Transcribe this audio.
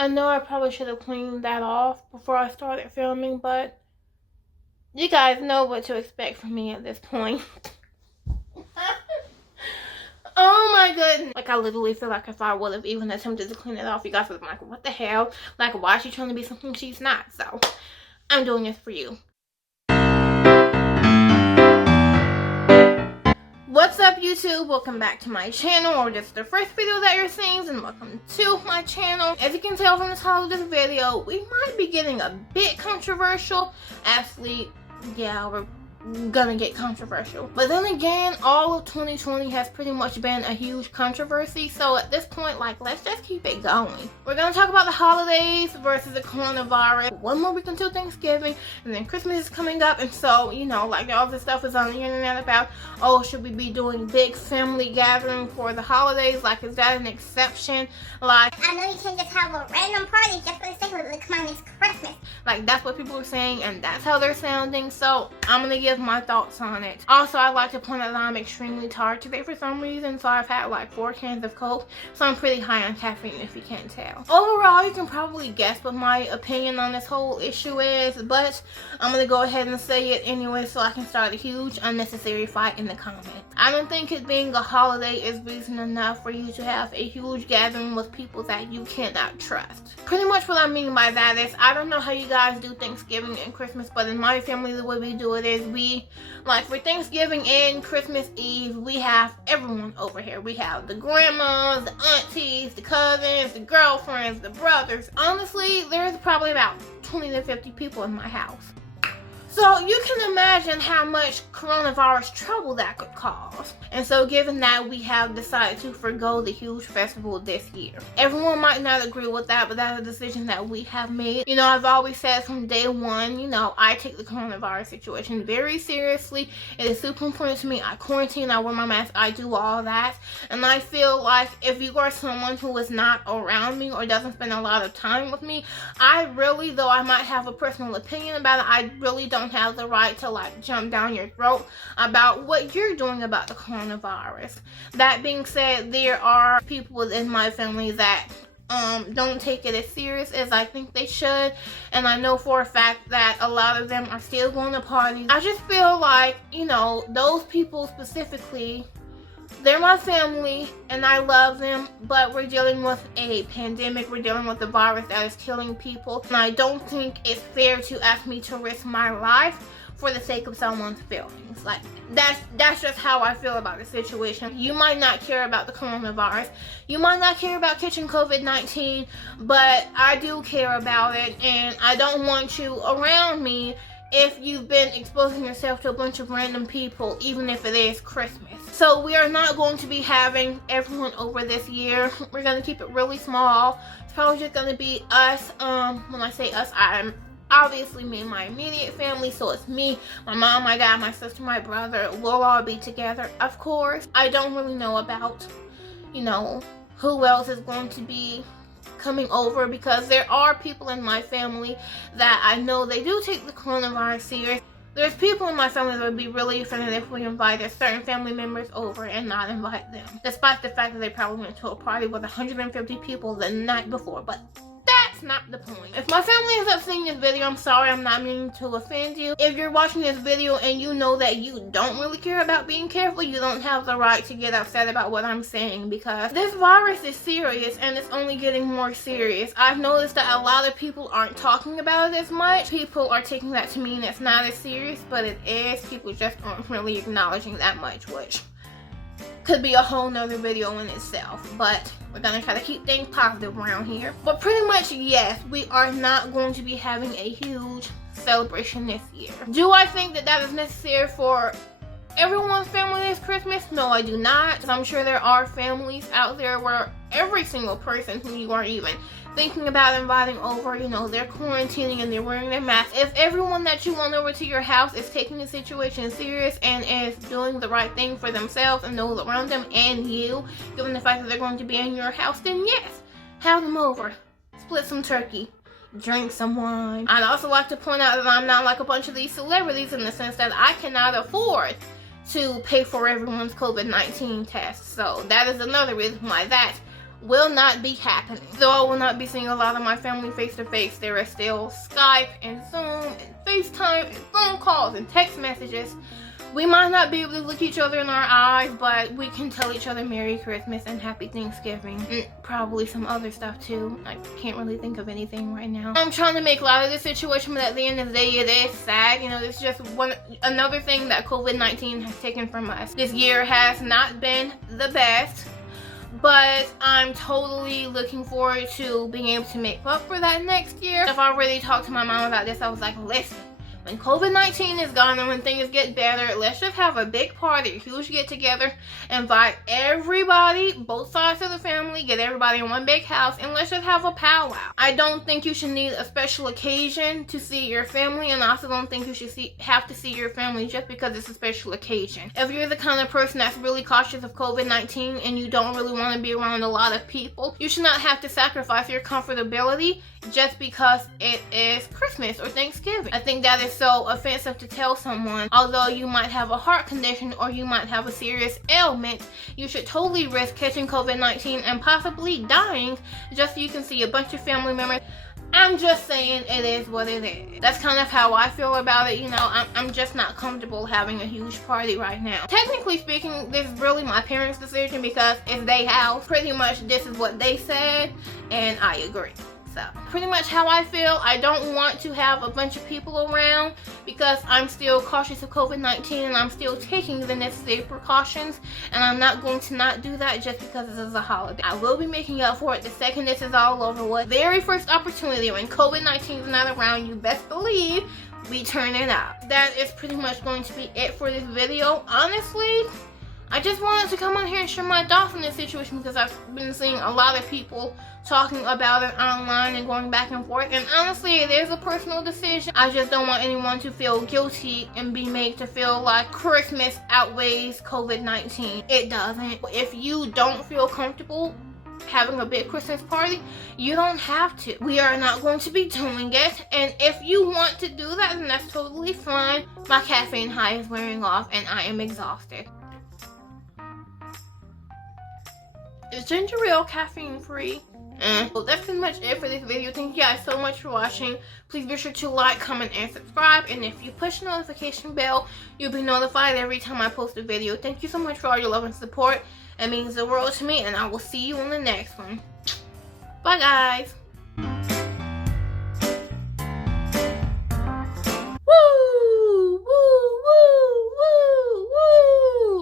I know I probably should have cleaned that off before I started filming, but you guys know what to expect from me at this point. Oh my goodness. Like, I literally feel like if I would have even attempted to clean it off, you guys would have been like, what the hell? Like, why is she trying to be something she's not? So, I'm doing this for you. What's up, YouTube? Welcome back to my channel, or just the first video that you're seeing, and welcome to my channel. As you can tell from the title of this video, we might be getting a bit controversial. Actually, yeah, we're gonna get controversial. But then again, all of 2020 has pretty much been a huge controversy, so at this point, like, let's just keep it going. We're gonna talk about the holidays versus the coronavirus. One more week until Thanksgiving, and then Christmas is coming up, and so, you know, like, all this stuff is on the internet about, oh, should we be doing big family gathering for the holidays? Like, is that an exception? Like, I know you can't just have a random party just for the sake of it. Come on, it's Christmas. Like, that's what people are saying, and that's how they're sounding, so I'm gonna give my thoughts on it. Also, I'd like to point out that I'm extremely tired today for some reason, so I've had like 4 cans of Coke, so I'm pretty high on caffeine if you can't tell. Overall, you can probably guess what my opinion on this whole issue is, but I'm gonna go ahead and say it anyway so I can start a huge unnecessary fight in the comments. I don't think it being a holiday is reason enough for you to have a huge gathering with people that you cannot trust. Pretty much what I mean by that is, I don't know how you guys do Thanksgiving and Christmas, but in my family, the way we do it is like, for Thanksgiving and Christmas Eve, we have everyone over here. We have the grandmas, the aunties, the cousins, the girlfriends, the brothers. Honestly, there's probably about 20 to 50 people in my house. So you can imagine how much coronavirus trouble that could cause. And so given that, we have decided to forgo the huge festival this year. Everyone might not agree with that, but that's a decision that we have made. You know, I've always said from day one, you know, I take the coronavirus situation very seriously. It is super important to me. I quarantine, I wear my mask, I do all that. And I feel like if you are someone who is not around me or doesn't spend a lot of time with me, I really, though I might have a personal opinion about it, I really don't have the right to like jump down your throat about what you're doing about the coronavirus. That being said, there are people within my family that don't take it as serious as I think they should, and I know for a fact that a lot of them are still going to parties. I just feel like, you know, those people specifically, they're my family and I love them, but we're dealing with a pandemic. We're dealing with a virus that is killing people, and I don't think it's fair to ask me to risk my life for the sake of someone's feelings. Like, that's just how I feel about the situation. You might not care about the coronavirus, you might not care about catching COVID-19, but I do care about it, and I don't want you around me if you've been exposing yourself to a bunch of random people, even if it is Christmas. So we are not going to be having everyone over this year. We're going to keep it really small. It's probably just going to be us. When I say us, I'm obviously me and my immediate family, so it's me, my mom, my dad, my sister, my brother. We'll all be together, of course. I don't really know about, you know, who else is going to be coming over, because there are people in my family that I know they do take the coronavirus serious. There's people in my family that would be really offended if we invited certain family members over and not invite them, despite the fact that they probably went to a party with 150 people the night before. But that's not the point. If my family ends up seeing this video, I'm sorry, I'm not meaning to offend you. If you're watching this video and you know that you don't really care about being careful, you don't have the right to get upset about what I'm saying, because this virus is serious and it's only getting more serious. I've noticed that a lot of people aren't talking about it as much. People are taking that to mean it's not as serious, but it is. People just aren't really acknowledging that much, which could be a whole nother video in itself, but we're gonna try to keep things positive around here. But pretty much, yes, we are not going to be having a huge celebration this year. Do I think that that is necessary for everyone's family this Christmas? No, I do not. I'm sure there are families out there where every single person who you are even thinking about inviting over, you know, they're quarantining and they're wearing their mask. If everyone that you want over to your house is taking the situation serious and is doing the right thing for themselves and those around them and you, given the fact that they're going to be in your house, then yes, have them over. Split some turkey. Drink some wine. I'd also like to point out that I'm not like a bunch of these celebrities, in the sense that I cannot afford to pay for everyone's COVID-19 tests. So that is another reason why that will not be happening. So I will not be seeing a lot of my family face to face. There is still Skype and Zoom and FaceTime and phone calls and text messages. We might not be able to look each other in our eyes, but we can tell each other Merry Christmas and Happy Thanksgiving. And probably some other stuff too. I can't really think of anything right now. I'm trying to make light of the situation, but at the end of the day, it is sad. You know, it's just another thing that COVID-19 has taken from us. This year has not been the best, but I'm totally looking forward to being able to make up for that next year. I've already talked to my mom about this. I was like, listen, when COVID-19 is gone and when things get better, let's just have a big party, a huge get-together, invite everybody, both sides of the family, get everybody in one big house, and let's just have a powwow. I don't think you should need a special occasion to see your family, and I also don't think you should have to see your family just because it's a special occasion. If you're the kind of person that's really cautious of COVID-19 and you don't really want to be around a lot of people, you should not have to sacrifice your comfortability just because it is Christmas or Thanksgiving. I think that is so offensive to tell someone, although you might have a heart condition or you might have a serious ailment, you should totally risk catching COVID-19 and possibly dying just so you can see a bunch of family members. I'm just saying, it is what it is. That's kind of how I feel about it. You know, I'm just not comfortable having a huge party right now. Technically speaking, this is really my parents' decision because it's their house. Pretty much this is what they said, and I agree. So, pretty much how I feel. I don't want to have a bunch of people around because I'm still cautious of COVID-19 and I'm still taking the necessary precautions, and I'm not going to not do that just because this is a holiday. I will be making up for it the second this is all over with. Very first opportunity when COVID-19 is not around, you best believe we turn it out. That is pretty much going to be it for this video. Honestly, I just wanted to come on here and share my thoughts on this situation because I've been seeing a lot of people talking about it online and going back and forth, and honestly it is a personal decision. I just don't want anyone to feel guilty and be made to feel like Christmas outweighs COVID-19. It doesn't. If you don't feel comfortable having a big Christmas party, you don't have to. We are not going to be doing it, and if you want to do that, then that's totally fine. My caffeine high is wearing off and I am exhausted. Is ginger ale caffeine free? Well, that's pretty much it for this video. Thank you guys so much for watching. Please be sure to like, comment, and subscribe. And if you push the notification bell, you'll be notified every time I post a video. Thank you so much for all your love and support. It means the world to me, and I will see you in the next one. Bye, guys.